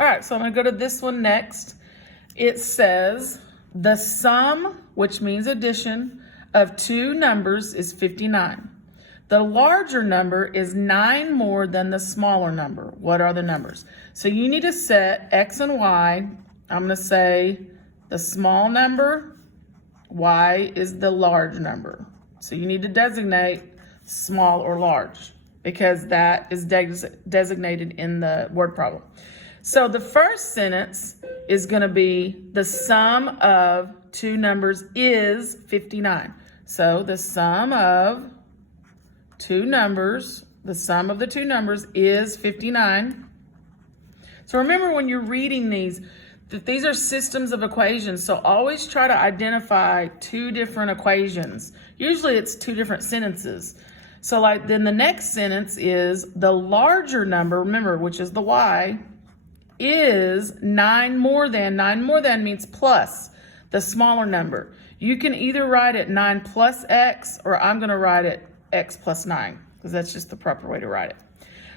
All right, so I'm gonna go to this one next. It says the sum, which means addition, of two numbers is 59. The larger number is 9 more than the smaller number. What are the numbers? So you need to set X and Y. I'm gonna say the small number, Y is the large number. So you need to designate small or large because that is designated in the word problem. So the first sentence is going to be the sum of two numbers is 59. So the sum of two numbers, the sum of the two numbers is 59. So remember when you're reading these, that these are systems of equations. So always try to identify two different equations. Usually it's two different sentences. So like then the next sentence is the larger number, remember, which is the Y, is 9 more than means plus the smaller number. You can either write it 9 plus X, or I'm gonna write it X plus 9, because that's just the proper way to write it.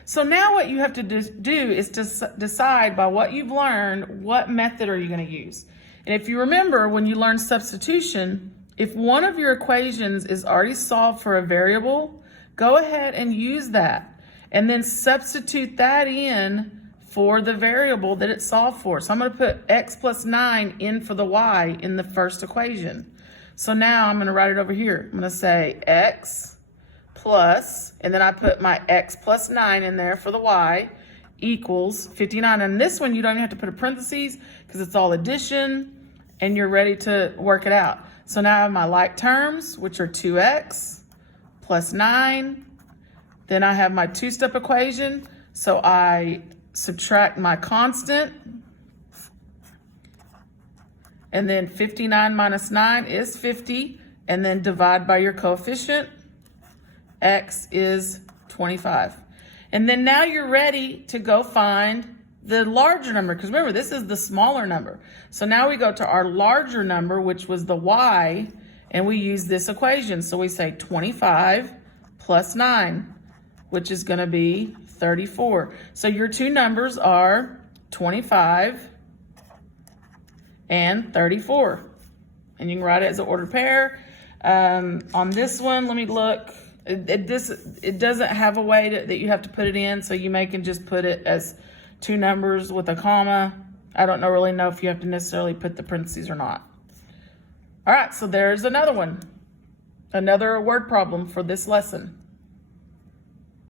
So now what you have to do is to decide by what you've learned, what method are you gonna use? And if you remember, when you learn substitution, if one of your equations is already solved for a variable, go ahead and use that, and then substitute that in for the variable that it's solved for. So I'm going to put X plus 9 in for the Y in the first equation. So now I'm going to write it over here. I'm going to say X plus, and then I put my X plus 9 in there for the Y, equals 59. And this one, you don't even have to put a parentheses because it's all addition and you're ready to work it out. So now I have my like terms, which are 2X plus 9. Then I have my two-step equation. So I subtract my constant, and then 59 minus 9 is 50, and then divide by your coefficient. X is 25. And then now you're ready to go find the larger number, because remember, this is the smaller number. So now we go to our larger number, which was the Y, and we use this equation. So we say 25 plus 9, which is going to be 34. So your two numbers are 25 and 34. And you can write it as an ordered pair. On this one, let me look. It doesn't have a way that you have to put it in, so you can just put it as two numbers with a comma. I don't really know if you have to necessarily put the parentheses or not. All right, so there's another one. Another word problem for this lesson.